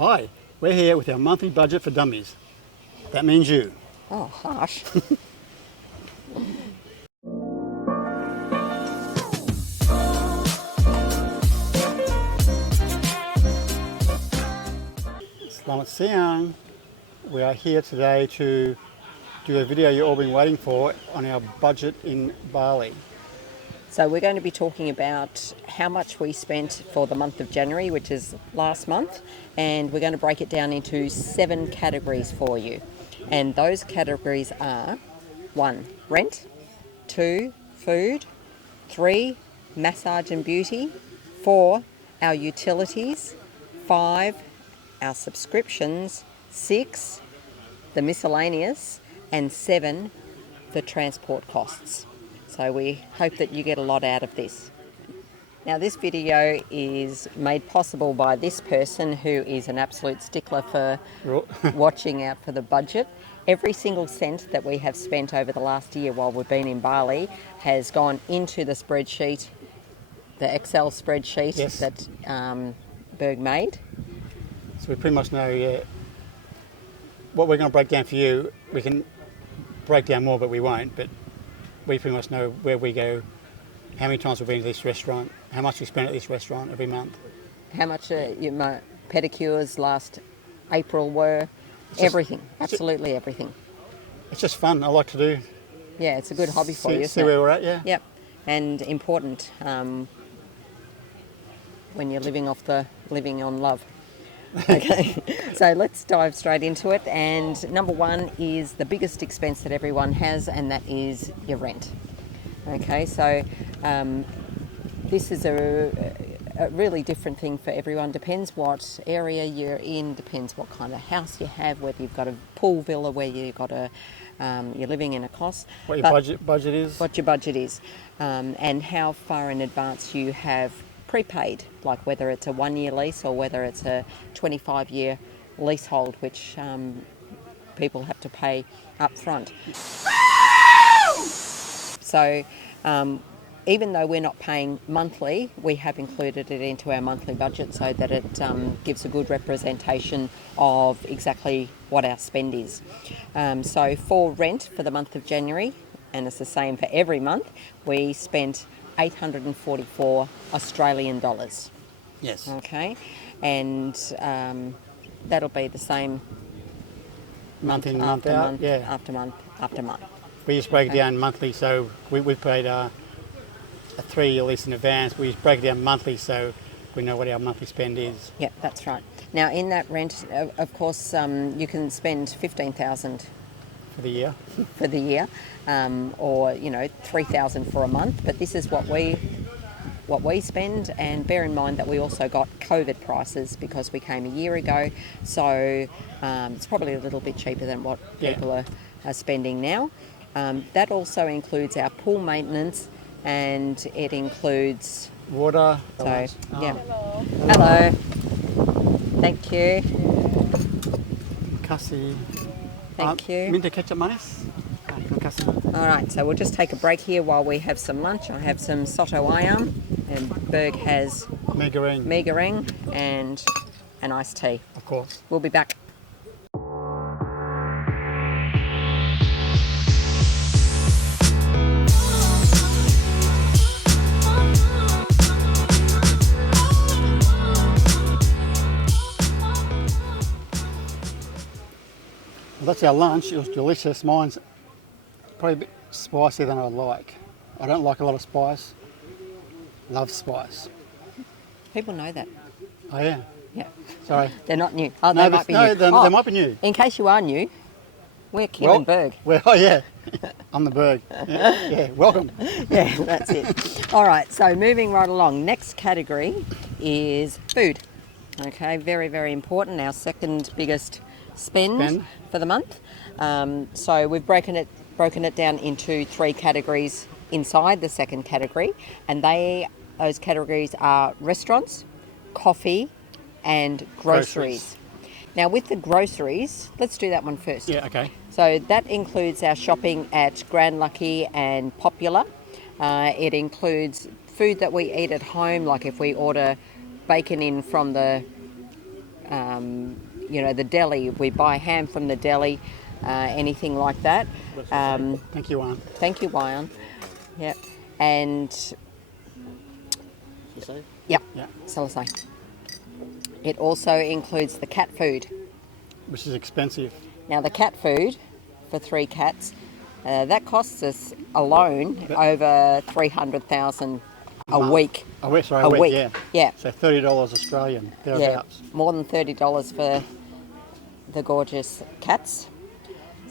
Hi, we're here with our monthly budget for dummies. That means you. Oh, harsh. Selamat siang. We are here today to do a video you've all been waiting for on our budget in Bali. So we're going to be talking about how much we spent for the month of January, which is last month, and we're going to break it down into 7 categories for you. And those categories are 1, rent, 2, food, 3, massage and beauty, 4, our utilities, 5, our subscriptions, 6, the miscellaneous, and 7, the transport costs. So we hope that you get a lot out of this. Now this video is made possible by this person who is an absolute stickler for watching out for the budget. Every single cent that we have spent over the last year while we've been in Bali has gone into the spreadsheet, the Excel spreadsheet that Berg made. So we pretty much know what we're going to break down for you. We can break down more, but we won't. But we pretty much know where we go, how many times we've been to this restaurant, how much we spend at this restaurant every month. How much your pedicures last April were. Everything, absolutely everything. It's just fun. I like to do. Yeah, it's a good hobby for you. See where we're at, yeah. Yep, and important when you're living on love. Okay, so let's dive straight into it. And number 1 is the biggest expense that everyone has, and that is your rent. Okay, so this is a really different thing for everyone. Depends what area you're in, depends what kind of house you have, whether you've got a pool villa, where you've got you're living in a cost. What your budget is. What your budget is, and how far in advance you have prepaid, like whether it's a 1-year lease or whether it's a 25-year leasehold, which people have to pay up front. So even though we're not paying monthly, we have included it into our monthly budget so that it gives a good representation of exactly what our spend is. So for rent for the month of January, and it's the same for every month, we spent 844 Australian dollars. Yes. Okay, and that'll be the same month in, month out. month, yeah. after month after month. We just break it down monthly, so we paid a 3-year lease in advance. We just break it down monthly, so we know what our monthly spend is. Yeah, that's right. Now in that rent, of course, you can spend 15,000 For the year. For the year, or 3,000 for a month. But this is what we spend, and bear in mind that we also got COVID prices because we came a year ago, so it's probably a little bit cheaper than what people are spending now. That also includes our pool maintenance, and it includes water. So yeah. Hello. Thank you. Kasih. Thank you. Minta kecap manis. Terima kasih. All right, so we'll just take a break here while we have some lunch. I have some soto ayam, and Berg has mee goreng and an iced tea. Of course. We'll be back. Well, that's our lunch. It was delicious. Mine's probably a bit spicier than I like. I don't like a lot of spice. Love spice. People know that. Oh yeah. Yeah. Sorry. They're not new. Oh, No, they might be new. they might be new. In case you are new, we're Kim and Berg. Oh yeah. I'm the Berg. Yeah. Welcome. Yeah, that's it. All right, so moving right along. Next category is food. Okay, very, very important. Our second biggest spend for the month. So we've broken it down into 3 categories inside the second category, and those categories are restaurants, coffee, and groceries. Now with the groceries, let's do that one first. Yeah, okay. So that includes our shopping at Grand Lucky and Popular. It includes food that we eat at home, like if we order bacon in from the the deli. We buy ham from the deli, anything like that. Thank you, Juan. Thank you, Wyan. Yep. And yep, Yeah. Salasai. It also includes the cat food. Which is expensive. Now, the cat food for 3 cats, that costs us alone over $300,000 a week. A week, yeah. Yeah. So $30 Australian, thereabouts. More than $30 for the gorgeous cats.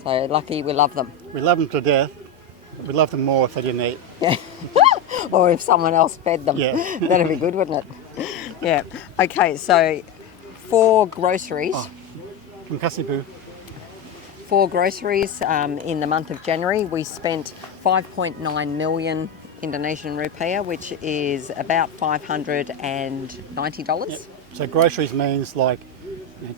So lucky we love them. We love them to death. We'd love them more if they didn't eat. Yeah. Or if someone else fed them. Yeah. That'd be good, wouldn't it? Yeah. Okay, so for groceries. From Kasipu. For groceries in the month of January, we spent 5.9 million Indonesian rupiah, which is about $590. Yep. So groceries means like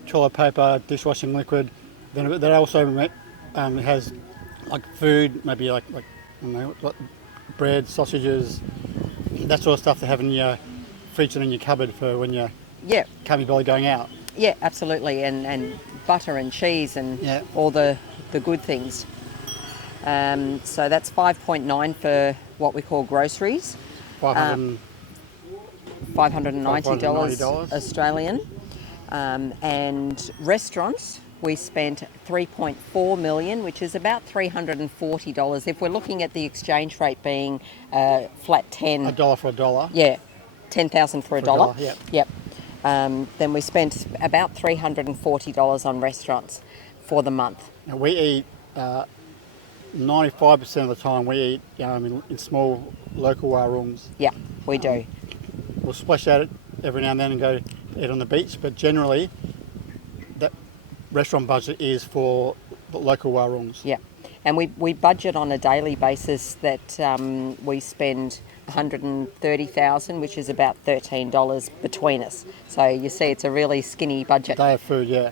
toilet paper, dishwashing liquid. Then that also has like food, maybe like I don't know, like bread, sausages, that sort of stuff to have in your fridge and in your cupboard for when you can't be bothered going out. Yeah, absolutely, and butter and cheese and all the good things. So that's 5.9 for what we call groceries. $590 Australian. And restaurants, we spent 3.4 million, which is about $340. If we're looking at the exchange rate being flat 10. $1 for $1. Yeah, 10,000 for $1. Yep. Yep. Then we spent about $340 on restaurants for the month. Now we eat 95% of the time we eat in small local rooms. Yeah, we do. We'll splash out every now and then and go eat on the beach, but generally that restaurant budget is for the local rooms. Yeah, and we budget on a daily basis that we spend $130,000, which is about $13 between us. So you see, it's a really skinny budget. Day of food, yeah.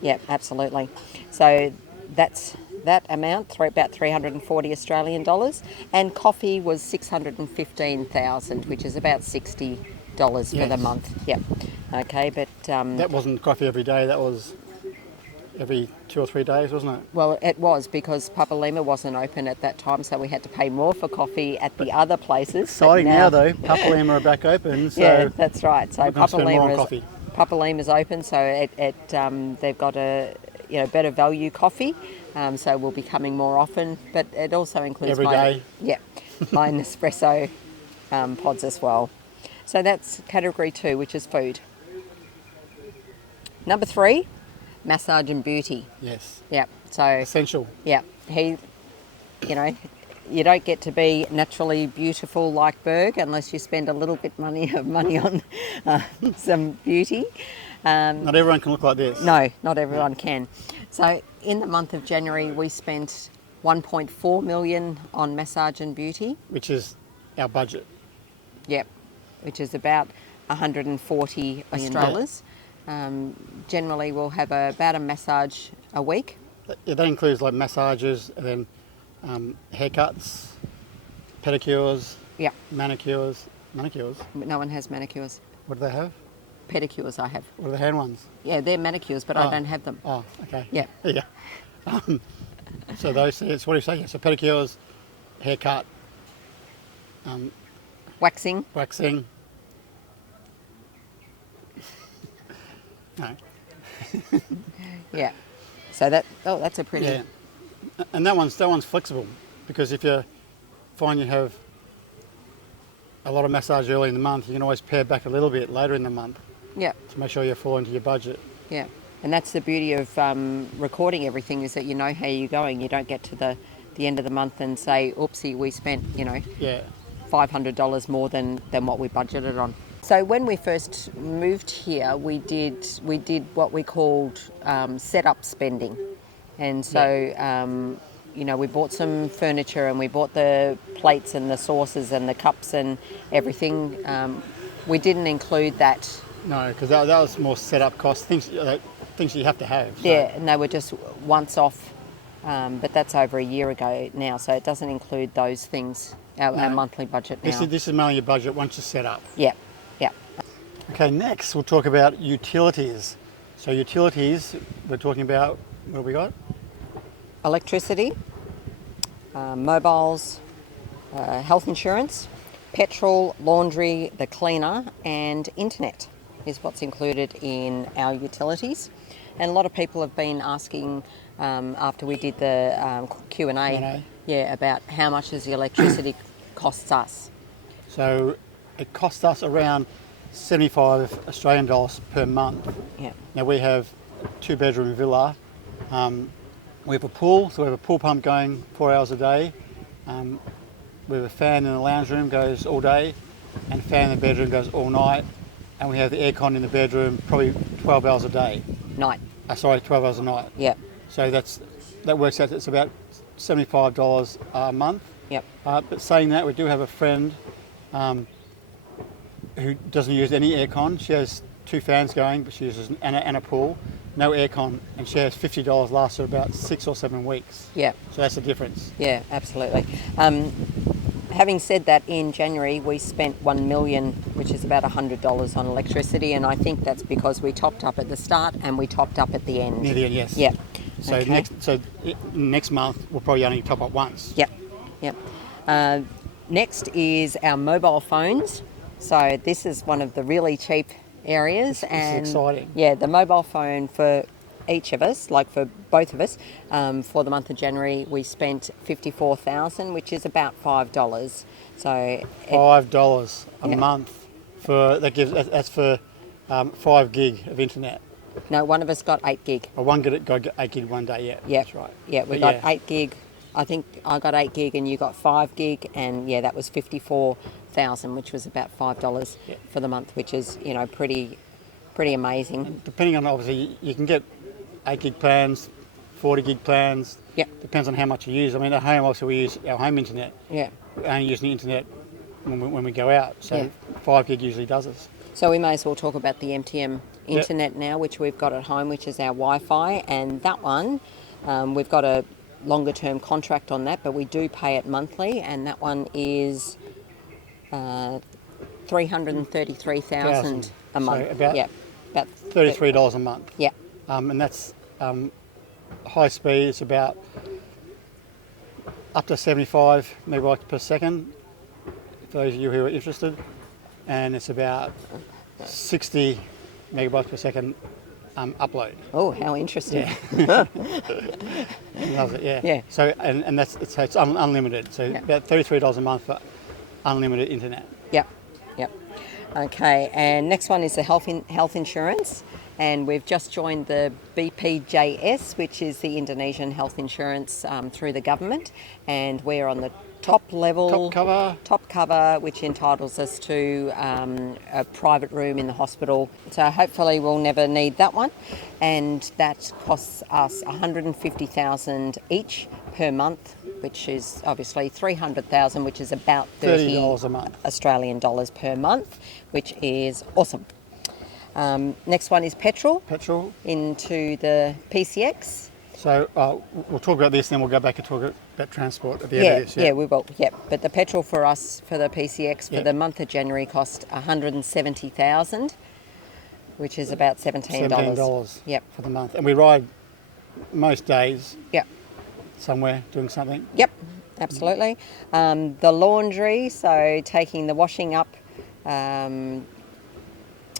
Yeah, absolutely. So that's that amount, about 340 Australian dollars, and coffee was 615,000, which is about $60 for the month. Yeah. Okay, but that wasn't coffee every day. That was every 2 or 3 days, wasn't it? Well, it was because Papa Lima wasn't open at that time, so we had to pay more for coffee at the other places. Exciting now, though. Papa Lima are back open, so yeah, that's right. So Papa Lima's open, so they've got a better value coffee, so we'll be coming more often. But it also includes every day. Yeah, my Nespresso pods as well. So that's category 2, which is food. Number 3. Massage and beauty. Yes. Yeah. So essential. Yeah. You don't get to be naturally beautiful like Berg unless you spend a little bit money on some beauty. Not everyone can look like this. No, not everyone can. So in the month of January, we spent 1.4 million on massage and beauty, which is our budget. Yep. Which is about 140 Australians. Generally, we'll have about a massage a week. Yeah, that includes like massages and then haircuts, pedicures, manicures. No one has manicures. What do they have? Pedicures I have. What are the hand ones? Yeah, they're manicures, but I don't have them. Oh, okay. Yeah. Yeah. So those, what do you say? So pedicures, haircut, waxing. No. Yeah. So that's a pretty. Yeah. And that one's flexible, because if you find you have a lot of massage early in the month, you can always pare back a little bit later in the month. Yeah. To make sure you fall into your budget. Yeah. And that's the beauty of recording everything, is that you know how you're going. You don't get to the end of the month and say, oopsie, we spent, $500 more than what we budgeted on. So when we first moved here, we did what we called set-up spending. And so, we bought some furniture and we bought the plates and the saucers and the cups and everything. We didn't include that. No, because that was more set-up costs, things you have to have. So. Yeah, and they were just once off. But that's over a year ago now, so it doesn't include those things, our monthly budget now. This is mainly your budget once you're set up. Yeah. Okay, next we'll talk about utilities. So utilities, we're talking about, what have we got? Electricity, mobiles, health insurance, petrol, laundry, the cleaner, and internet is what's included in our utilities. And a lot of people have been asking after we did the Q&A, about how much does the electricity costs us. So it costs us around 75 Australian dollars per month. Yeah. Now we have a 2-bedroom villa. We have a pool, so we have a pool pump going 4 hours a day. We have a fan in the lounge room, goes all day, and a fan in the bedroom goes all night. And we have the aircon in the bedroom probably 12 hours a day. Night. 12 hours a night. Yep. So that works out, it's about $75 a month. Yep. But saying that, we do have a friend who doesn't use any aircon. She has 2 fans going, but she uses and a pool, no aircon, and she has $50 lasts her about 6 or 7 weeks. Yeah. So that's the difference. Yeah, absolutely. Having said that, in January we spent $1 million, which is about $100 on electricity, and I think that's because we topped up at the start and we topped up at the end. Near the end, yes. Yeah. So Okay. next month we'll probably only top up once. Yep. Yep. Next is our mobile phones. So this is one of the really cheap areas. This is exciting. Yeah, the mobile phone for each of us, like for both of us, for the month of January, we spent $54,000, which is about $5. So $5 a Yeah. month that's for 5 gig of internet. no, one of us got 8 gig. Or one got 8 gig one day. Yeah, Yeah, that's right. Yeah, we But got yeah. 8 gig. I think I got 8 gig and you got 5 gig, and yeah, that was $54,000, which was about $5 Yeah. for the month, which is pretty amazing. Depending on, obviously, you can get 8 gig plans, 40 gig plans. Yeah. Depends on how much you use. I mean, at home, obviously, we use our home internet. Yeah. We only use the internet when we go out. So Yeah. 5 gig usually does us. So we may as well talk about the MTM internet now, which we've got at home, which is our Wi-Fi, and that one we've got a longer term contract on that, but we do pay it monthly, and that one is $333,000 a month. So about about $33 a month. Yeah. And that's high speed. It's about up to 75 megabytes per second, for those of you who are interested. And it's about 60 megabytes per second upload. Oh, how interesting. Yeah. Loves it, yeah. Yeah. So, and it's unlimited. So Yeah. about $33 a month for unlimited internet. Yep. Okay, and next one is the health insurance, and we've just joined the BPJS, which is the Indonesian health insurance through the government, and we're on the top level, top cover, which entitles us to a private room in the hospital. So hopefully we'll never need that one, and that costs us $150,000 each per month, which is obviously $300,000, which is about $30 a month. Australian dollars per month, which is awesome. Next one is petrol into the PCX. So we'll talk about this, then we'll go back and talk about transport at the end of this. Yeah, we will. Yeah, but the petrol for us for the PCX for Yeah. the month of January cost $170,000, which is about $17. Yep. For the month. And we ride most days Yep. somewhere doing something. Yep. Absolutely. The laundry, so taking the washing up.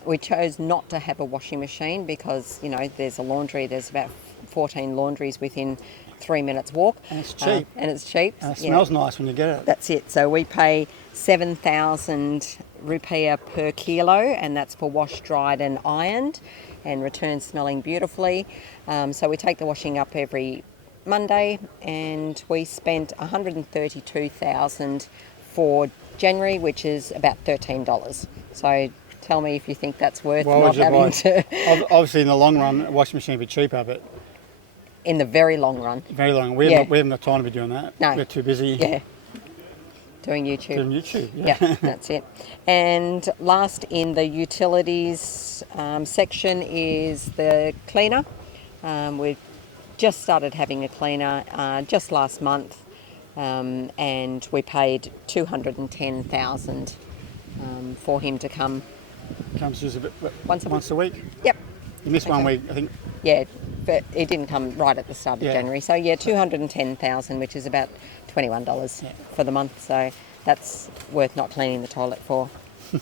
We chose not to have a washing machine because there's a laundry. There's about 14 laundries within 3 minutes walk. And it's cheap. And it smells nice when you get it. That's it. So we pay 7,000 rupiah per kilo, and that's for washed, dried and ironed, and return smelling beautifully. So we take the washing up every Monday, and we spent $132,000 for January, which is about $13. So tell me if you think that's worth Why not would you having buy? to. Obviously, in the long run, a washing machine would be cheaper, but In the very long run. very long. We haven't got time to be doing that. No. We're too busy Yeah. Doing YouTube. doing YouTube. Yeah, that's it. And last in the utilities section is the cleaner. We've just started having a cleaner just last month, and we paid $210,000 for him to come. Comes just Once a once a week. Yep. You missed 1 week, I think. Yeah, but it didn't come right at the start of Yeah. January. So yeah, 210,000, which is about $21 for the month. So that's worth not cleaning the toilet for,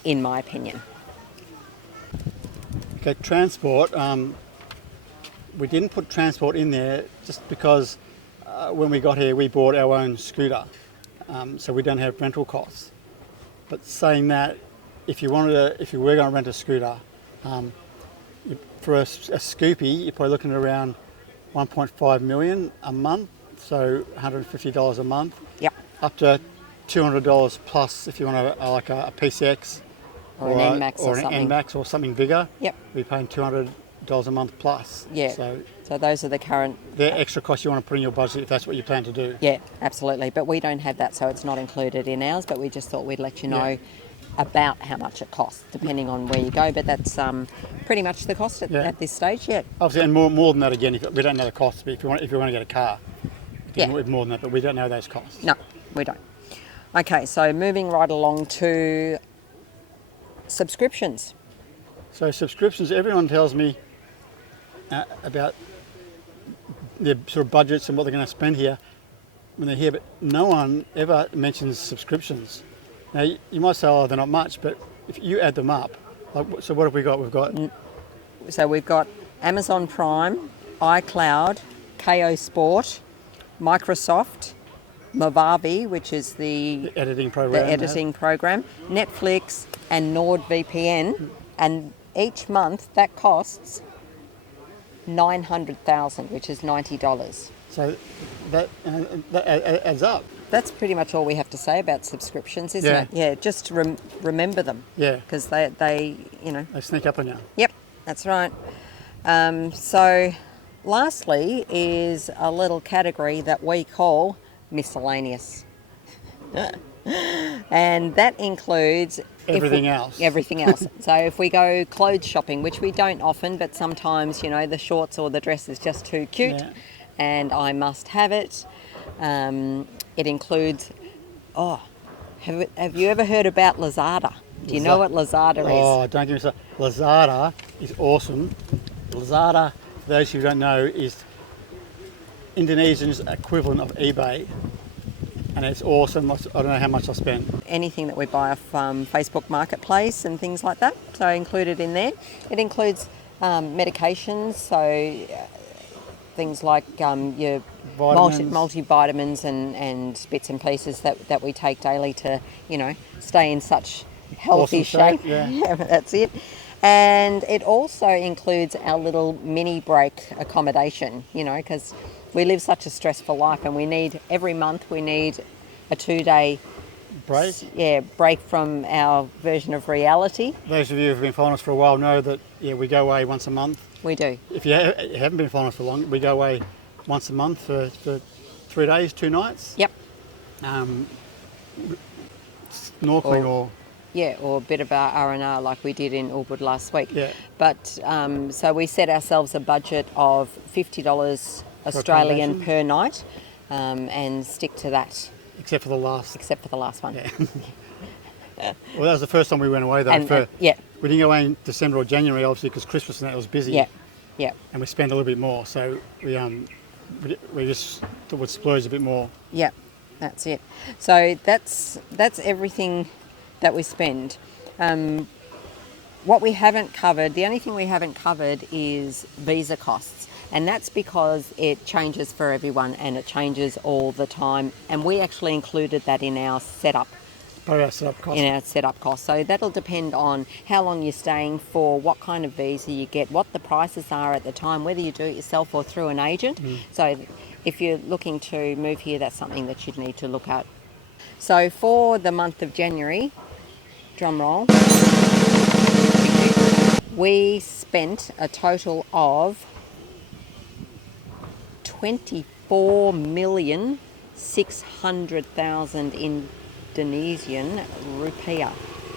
in my opinion. Okay, transport. We didn't put transport in there just because when we got here we bought our own scooter, so we don't have rental costs. But saying that, if you were going to rent a scooter, for a Scoopy, you're probably looking at around 1.5 million a month, so $150 a month. Yep. Up to $200 plus if you want like a PCX Or an NMAX or an something. NMAX or something bigger. Yep. We're paying $200 a month plus. Yeah. So those are the current. They're extra costs you want to put in your budget if that's what you plan to do. Yeah, absolutely. But we don't have that, so it's not included in ours. But we just thought we'd let you know about how much it costs, depending on where you go. But that's pretty much the cost at this stage. Yeah. Obviously, and more than that again, we don't know the costs. But if you want to get a car, more than that. But we don't know those costs. No, we don't. Okay, so moving right along to subscriptions. So subscriptions, everyone tells me about their sort of budgets and what they're going to spend here when they're here, but no one ever mentions subscriptions. Now, you might say, oh, they're not much, but if you add them up, so what have we got? We've got Amazon Prime, iCloud, KO Sport, Microsoft, Movavi, which is the editing program, Netflix, and NordVPN, and each month that costs $900,000, which is $90. So that adds up. That's pretty much all we have to say about subscriptions, isn't it? Yeah, just remember them. Yeah. Because they They sneak up on you. Yep, that's right. So lastly is a little category that we call miscellaneous. And that includes everything else. Everything else. So if we go clothes shopping, which we don't often, but sometimes, the shorts or the dress is just too cute and I must have it. It includes, have you ever heard about Lazada? Do you know what Lazada is? Oh, don't give me so. Lazada is awesome. Lazada, for those who don't know, is Indonesian's equivalent of eBay. And it's awesome. I don't know how much I spent. Anything that we buy off Facebook Marketplace and things like that, so included in there. It includes medications, so things like your multivitamins and bits and pieces that we take daily to, stay in such healthy shape. Yeah, that's it. And it also includes our little mini break accommodation, because we live such a stressful life and every month we need a 2-day break from our version of reality. Those of you who have been following us for a while know that we go away once a month. We do. If you haven't been following us for long, we go away once a month for 3 days, 2 nights. Yep. Snorkeling or a bit of our R&R like we did in Ubud last week. Yeah. But so we set ourselves a budget of $50 Australian per night, and stick to that. Except for the last one. Yeah. Well, that was the first time we went away though. We didn't go away in December or January, obviously, because Christmas and that was busy. Yeah. Yeah. And we spent a little bit more, so we just thought we'd splurge a bit more. Yeah, that's it. So that's everything that we spend. What we haven't covered, the only thing we haven't covered is visa costs. And that's because it changes for everyone and it changes all the time. And we actually included that in our setup. Cost. So that'll depend on how long you're staying for, what kind of visa you get, what the prices are at the time, whether you do it yourself or through an agent. So if you're looking to move here, that's something that you'd need to look at. So for the month of January, drum roll, we spent a total of 24,600,000 Indonesian rupiah.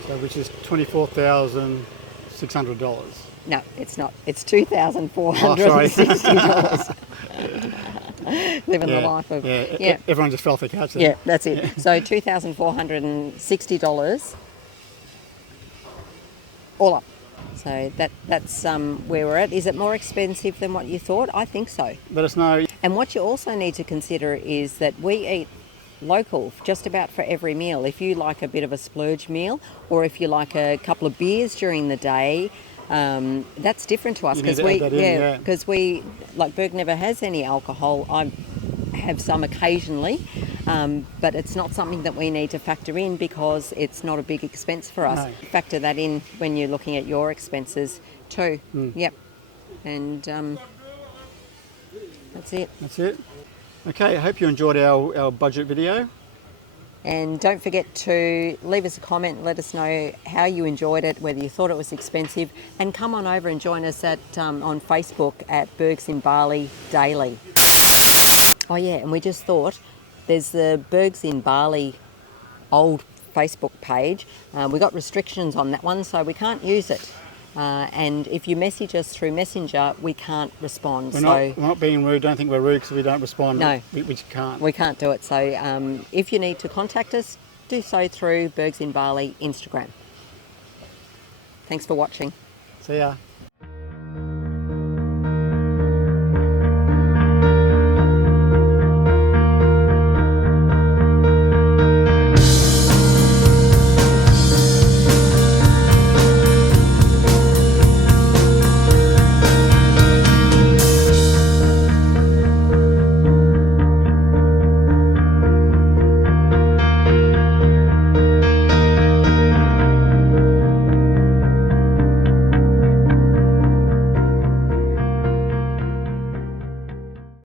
So which is $24,600. No, it's not. It's $2,460. Living the life of... Yeah, everyone just fell off the couch there. Yeah, that's it. Yeah. So $2,460 all up. So that's where we're at. Is it more expensive than what you thought? I think so. Let us know. And what you also need to consider is that we eat local just about for every meal. If you like a bit of a splurge meal, or if you like a couple of beers during the day, that's different to us, because we like Berg never has any alcohol. I have some occasionally, but it's not something that we need to factor in because it's not a big expense for us. No. Factor that in when you're looking at your expenses too. Yep. And that's it. That's it. Okay, I hope you enjoyed our budget video. And don't forget to leave us a comment, let us know how you enjoyed it, whether you thought it was expensive, and come on over and join us at on Facebook at BergsinBali Daily. Oh yeah, and we just thought there's the BergsinBali old Facebook page. We got restrictions on that one, so we can't use it. And if you message us through Messenger, we can't respond. We're not being rude. Don't think we're rude because we don't respond. No. We just can't. We can't do it. So if you need to contact us, do so through BergsinBali Instagram. Thanks for watching. See ya.